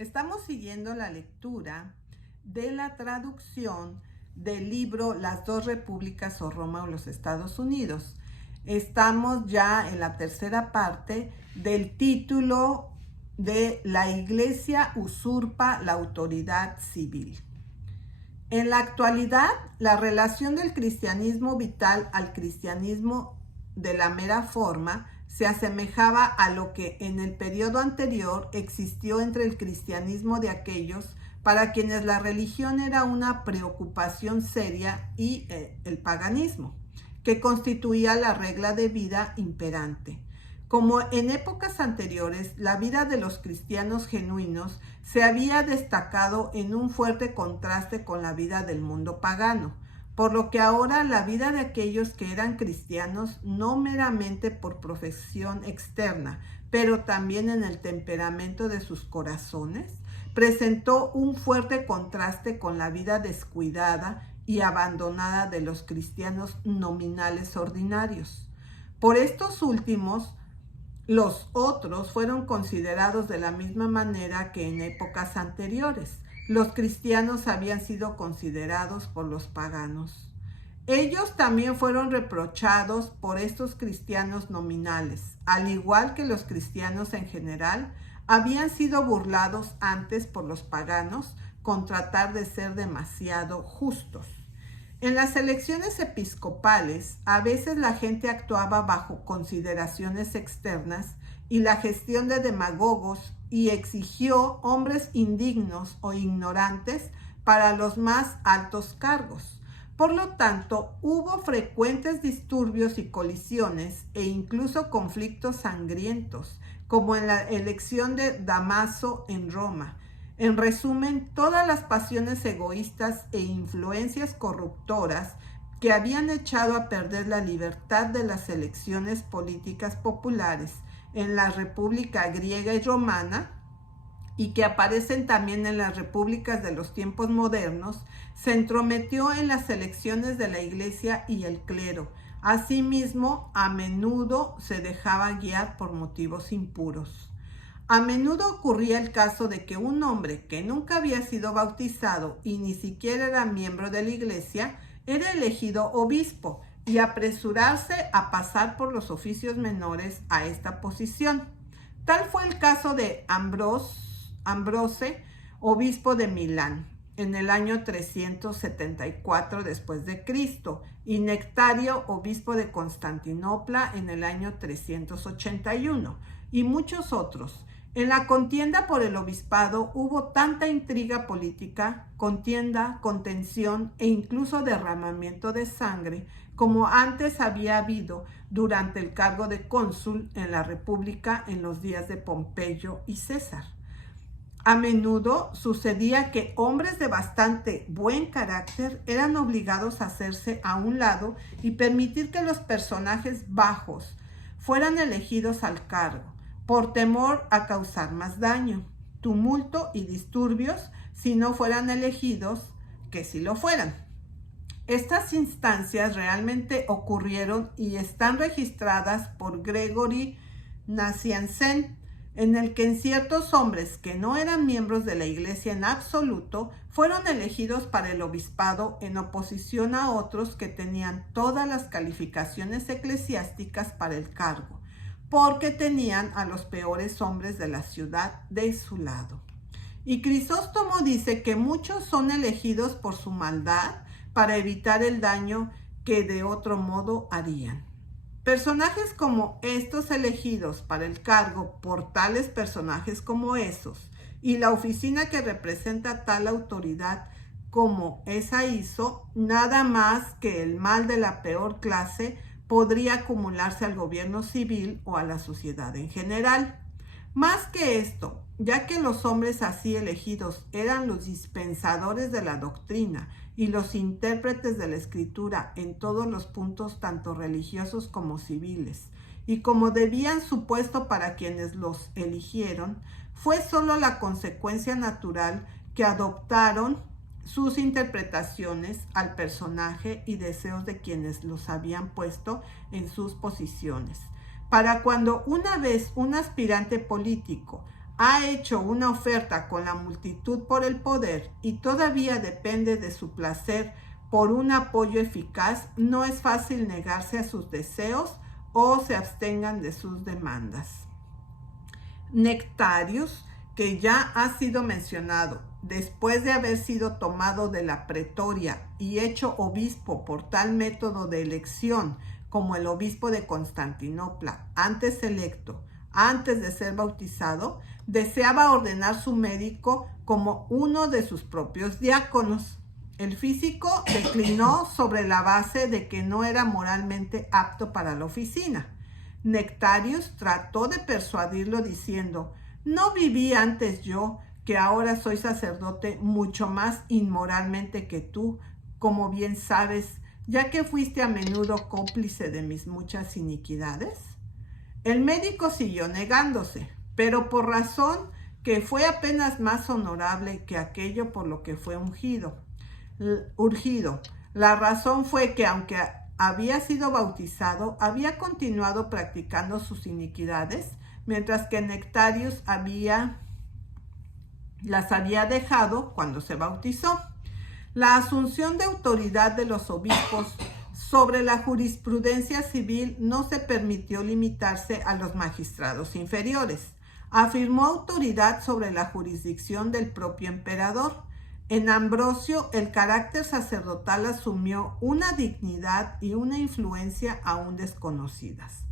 Estamos siguiendo la lectura de la traducción del libro Las dos repúblicas o Roma o los Estados Unidos. Estamos ya en la tercera parte del título de La Iglesia usurpa la autoridad civil. En la actualidad, la relación del cristianismo vital al cristianismo de la mera forma se asemejaba a lo que en el periodo anterior existió entre el cristianismo de aquellos para quienes la religión era una preocupación seria y el paganismo, que constituía la regla de vida imperante. Como en épocas anteriores, la vida de los cristianos genuinos se había destacado en un fuerte contraste con la vida del mundo pagano, por lo que ahora la vida de aquellos que eran cristianos no meramente por profesión externa, pero también en el temperamento de sus corazones, presentó un fuerte contraste con la vida descuidada y abandonada de los cristianos nominales ordinarios. Por estos últimos, los otros fueron considerados de la misma manera que en épocas anteriores. Los cristianos habían sido considerados por los paganos. Ellos también fueron reprochados por estos cristianos nominales, al igual que los cristianos en general, habían sido burlados antes por los paganos con tratar de ser demasiado justos. En las elecciones episcopales, a veces la gente actuaba bajo consideraciones externas y la gestión de demagogos y exigió hombres indignos o ignorantes para los más altos cargos. Por lo tanto, hubo frecuentes disturbios y colisiones e incluso conflictos sangrientos, como en la elección de Damaso en Roma. En resumen, todas las pasiones egoístas e influencias corruptoras que habían echado a perder la libertad de las elecciones políticas populares en la República griega y romana, y que aparecen también en las repúblicas de los tiempos modernos, se entrometió en las elecciones de la Iglesia y el clero. Asimismo, a menudo se dejaba guiar por motivos impuros. A menudo ocurría el caso de que un hombre que nunca había sido bautizado y ni siquiera era miembro de la Iglesia, era elegido obispo y apresurarse a pasar por los oficios menores a esta posición. Tal fue el caso de Ambrose, obispo de Milán, en el año 374 después de Cristo, y Nectario, obispo de Constantinopla, en el año 381, y muchos otros. En la contienda por el obispado hubo tanta intriga política, contienda, contención e incluso derramamiento de sangre como antes había habido durante el cargo de cónsul en la República en los días de Pompeyo y César. A menudo sucedía que hombres de bastante buen carácter eran obligados a hacerse a un lado y permitir que los personajes bajos fueran elegidos al cargo, por temor a causar más daño, tumulto y disturbios si no fueran elegidos que si lo fueran. Estas instancias realmente ocurrieron y están registradas por Gregory Naciancen, en el que ciertos hombres que no eran miembros de la Iglesia en absoluto fueron elegidos para el obispado en oposición a otros que tenían todas las calificaciones eclesiásticas para el cargo, porque tenían a los peores hombres de la ciudad de su lado. Y Crisóstomo dice que muchos son elegidos por su maldad para evitar el daño que de otro modo harían. Personajes como estos elegidos para el cargo por tales personajes como esos, y la oficina que representa tal autoridad como esa hizo, nada más que el mal de la peor clase podría acumularse al gobierno civil o a la sociedad en general. Más que esto, ya que los hombres así elegidos eran los dispensadores de la doctrina y los intérpretes de la escritura en todos los puntos tanto religiosos como civiles, y como debían su puesto para quienes los eligieron, fue solo la consecuencia natural que adoptaron sus interpretaciones al personaje y deseos de quienes los habían puesto en sus posiciones. Para cuando una vez un aspirante político ha hecho una oferta con la multitud por el poder y todavía depende de su placer por un apoyo eficaz, no es fácil negarse a sus deseos o se abstengan de sus demandas. Nectarius, que ya ha sido mencionado, después de haber sido tomado de la pretoria y hecho obispo por tal método de elección como el obispo de Constantinopla, antes electo, antes de ser bautizado, deseaba ordenar su médico como uno de sus propios diáconos. El físico declinó sobre la base de que no era moralmente apto para la oficina. Nectarius trató de persuadirlo diciendo: ¿no viví antes yo, que ahora soy sacerdote, mucho más inmoralmente que tú, como bien sabes, ya que fuiste a menudo cómplice de mis muchas iniquidades? El médico siguió negándose, pero por razón que fue apenas más honorable que aquello por lo que fue urgido. La razón fue que, aunque había sido bautizado, había continuado practicando sus iniquidades, mientras que Nectarius las había dejado cuando se bautizó. La asunción de autoridad de los obispos sobre la jurisprudencia civil no se permitió limitarse a los magistrados inferiores. Afirmó autoridad sobre la jurisdicción del propio emperador. En Ambrosio, el carácter sacerdotal asumió una dignidad y una influencia aún desconocidas.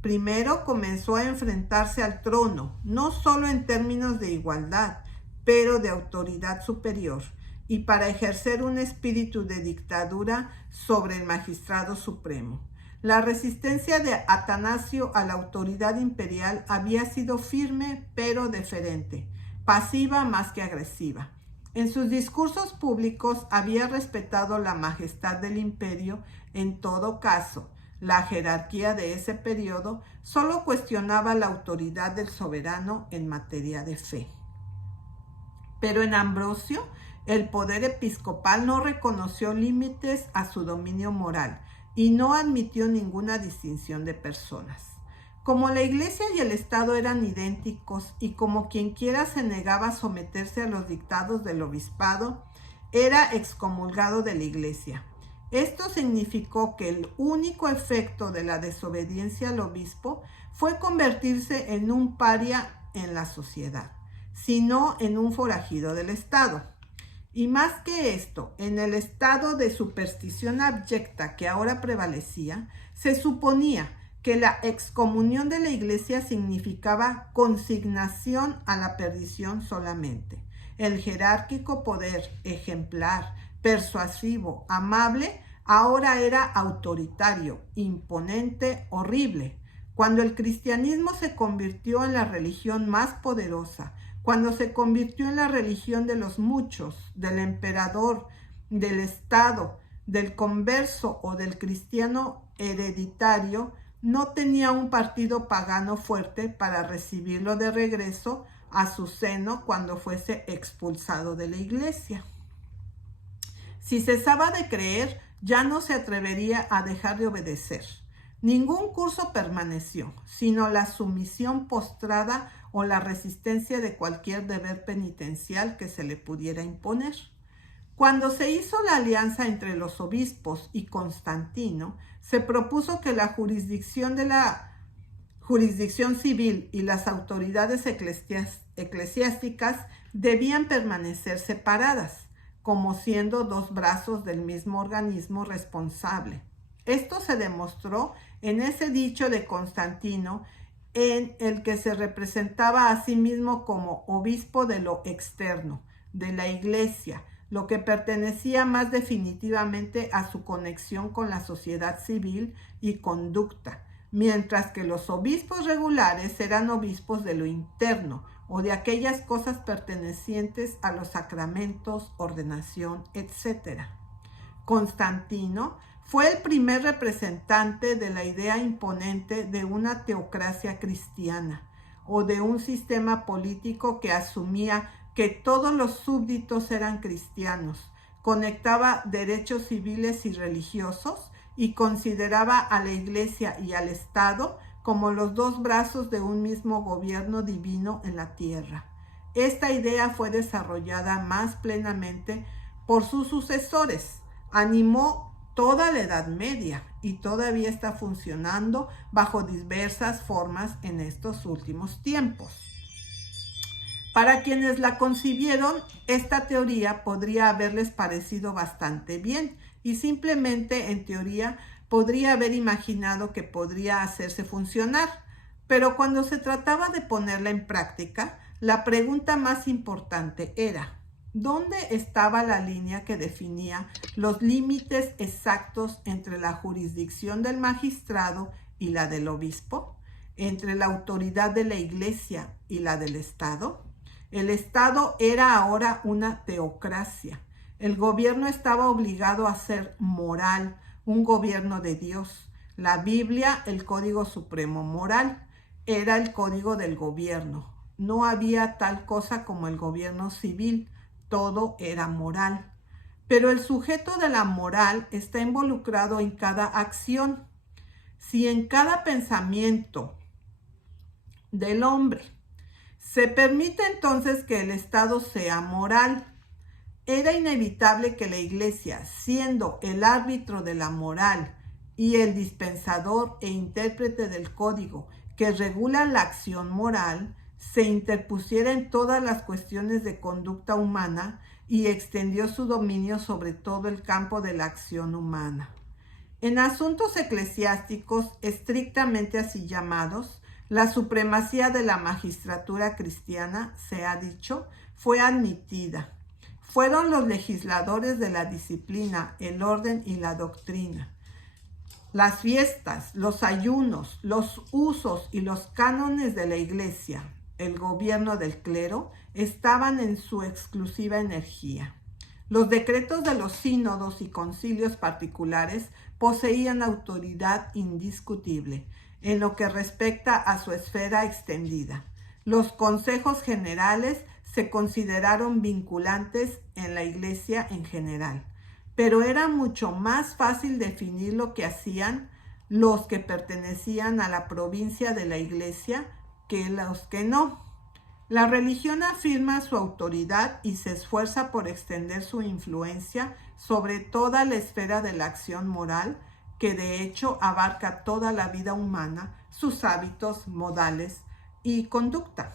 Primero comenzó a enfrentarse al trono, no solo en términos de igualdad, pero de autoridad superior, y para ejercer un espíritu de dictadura sobre el magistrado supremo. La resistencia de Atanasio a la autoridad imperial había sido firme pero deferente, pasiva más que agresiva. En sus discursos públicos había respetado la majestad del imperio. En todo caso, la jerarquía de ese periodo solo cuestionaba la autoridad del soberano en materia de fe. Pero en Ambrosio, el poder episcopal no reconoció límites a su dominio moral y no admitió ninguna distinción de personas. Como la Iglesia y el Estado eran idénticos y como quienquiera se negaba a someterse a los dictados del obispado, era excomulgado de la Iglesia. Esto significó que el único efecto de la desobediencia al obispo fue convertirse en un paria en la sociedad, sino en un forajido del Estado. Y más que esto, en el estado de superstición abyecta que ahora prevalecía, se suponía que la excomunión de la Iglesia significaba consignación a la perdición solamente. El jerárquico poder ejemplar, persuasivo, amable, ahora era autoritario, imponente, horrible. Cuando el cristianismo se convirtió en la religión más poderosa, cuando se convirtió en la religión de los muchos, del emperador, del Estado, del converso o del cristiano hereditario, no tenía un partido pagano fuerte para recibirlo de regreso a su seno cuando fuese expulsado de la Iglesia. Si cesaba de creer, ya no se atrevería a dejar de obedecer. Ningún curso permaneció, sino la sumisión postrada o la resistencia de cualquier deber penitencial que se le pudiera imponer. Cuando se hizo la alianza entre los obispos y Constantino, se propuso que la jurisdicción civil y las autoridades eclesiásticas debían permanecer separadas, como siendo dos brazos del mismo organismo responsable. Esto se demostró en ese dicho de Constantino, en el que se representaba a sí mismo como obispo de lo externo, de la Iglesia, lo que pertenecía más definitivamente a su conexión con la sociedad civil y conducta, mientras que los obispos regulares eran obispos de lo interno o de aquellas cosas pertenecientes a los sacramentos, ordenación, etc. Constantino fue el primer representante de la idea imponente de una teocracia cristiana o de un sistema político que asumía que todos los súbditos eran cristianos, conectaba derechos civiles y religiosos y consideraba a la Iglesia y al Estado como los dos brazos de un mismo gobierno divino en la tierra. Esta idea fue desarrollada más plenamente por sus sucesores. Animó toda la Edad Media y todavía está funcionando bajo diversas formas en estos últimos tiempos. Para quienes la concibieron, esta teoría podría haberles parecido bastante bien y simplemente en teoría podría haber imaginado que podría hacerse funcionar. Pero cuando se trataba de ponerla en práctica, la pregunta más importante era: ¿dónde estaba la línea que definía los límites exactos entre la jurisdicción del magistrado y la del obispo? ¿Entre la autoridad de la Iglesia y la del Estado? El Estado era ahora una teocracia. El gobierno estaba obligado a ser moral, un gobierno de Dios. La Biblia, el código supremo moral, era el código del gobierno. No había tal cosa como el gobierno civil, todo era moral. Pero el sujeto de la moral está involucrado en cada acción. Si en cada pensamiento del hombre se permite entonces que el Estado sea moral, era inevitable que la Iglesia, siendo el árbitro de la moral y el dispensador e intérprete del código que regula la acción moral, se interpusiera en todas las cuestiones de conducta humana y extendió su dominio sobre todo el campo de la acción humana. En asuntos eclesiásticos estrictamente así llamados, la supremacía de la magistratura cristiana, se ha dicho, fue admitida. Fueron los legisladores de la disciplina, el orden y la doctrina. Las fiestas, los ayunos, los usos y los cánones de la Iglesia, el gobierno del clero, estaban en su exclusiva energía. Los decretos de los sínodos y concilios particulares poseían autoridad indiscutible en lo que respecta a su esfera extendida. Los consejos generales se consideraron vinculantes en la Iglesia en general, pero era mucho más fácil definir lo que hacían los que pertenecían a la provincia de la Iglesia que los que no. La religión afirma su autoridad y se esfuerza por extender su influencia sobre toda la esfera de la acción moral, que de hecho abarca toda la vida humana, sus hábitos, modales y conducta.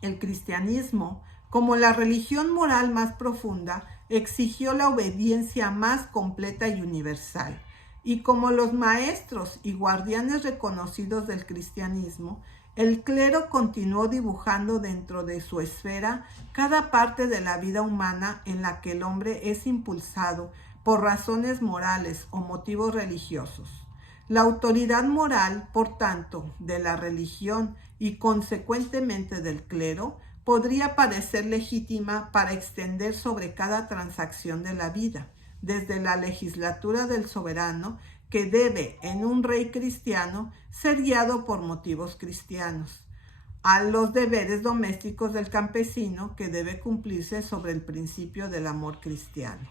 El cristianismo, como la religión moral más profunda, exigió la obediencia más completa y universal. Y como los maestros y guardianes reconocidos del cristianismo, el clero continuó dibujando dentro de su esfera cada parte de la vida humana en la que el hombre es impulsado por razones morales o motivos religiosos. La autoridad moral, por tanto, de la religión y consecuentemente del clero, podría parecer legítima para extender sobre cada transacción de la vida, desde la legislatura del soberano, que debe, en un rey cristiano, ser guiado por motivos cristianos, a los deberes domésticos del campesino, que debe cumplirse sobre el principio del amor cristiano.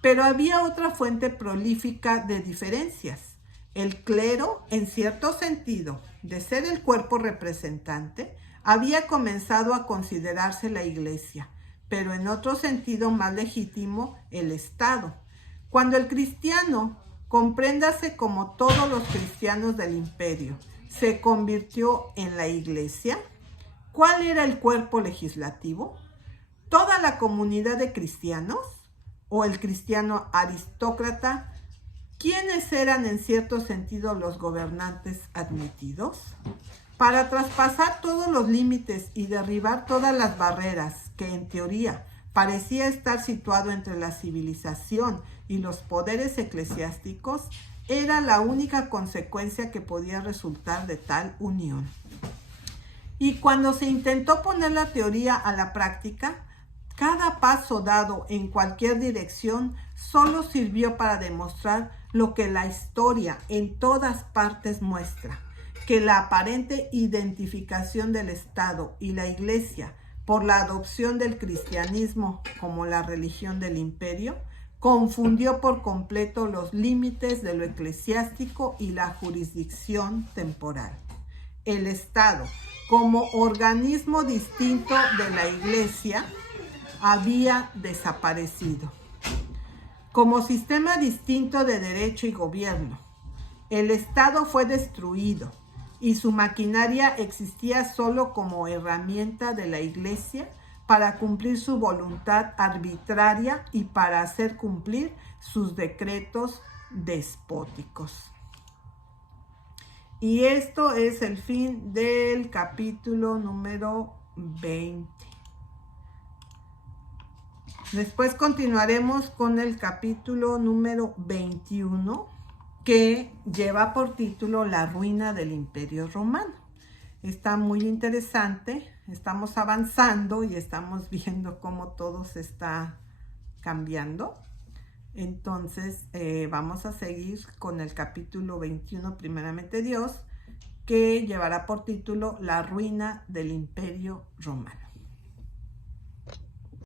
Pero había otra fuente prolífica de diferencias. El clero, en cierto sentido, de ser el cuerpo representante, había comenzado a considerarse la Iglesia, pero en otro sentido más legítimo, el Estado. Cuando el cristiano, compréndase como todos los cristianos del imperio, se convirtió en la Iglesia, ¿cuál era el cuerpo legislativo? ¿Toda la comunidad de cristianos? ¿O el cristiano aristócrata? ¿Quiénes eran en cierto sentido los gobernantes admitidos? Para traspasar todos los límites y derribar todas las barreras que en teoría parecía estar situado entre la civilización y los poderes eclesiásticos, era la única consecuencia que podía resultar de tal unión. Y cuando se intentó poner la teoría a la práctica, cada paso dado en cualquier dirección solo sirvió para demostrar lo que la historia en todas partes muestra, que la aparente identificación del Estado y la Iglesia por la adopción del cristianismo como la religión del imperio confundió por completo los límites de lo eclesiástico y la jurisdicción temporal. El Estado, como organismo distinto de la Iglesia, había desaparecido. Como sistema distinto de derecho y gobierno, el Estado fue destruido y su maquinaria existía solo como herramienta de la Iglesia para cumplir su voluntad arbitraria y para hacer cumplir sus decretos despóticos. Y esto es el fin del capítulo número 20. Después continuaremos con el capítulo número 21, que lleva por título La ruina del Imperio Romano. Está muy interesante, estamos avanzando y estamos viendo cómo todo se está cambiando. Entonces vamos a seguir con el capítulo 21, primeramente Dios, que llevará por título La ruina del Imperio Romano.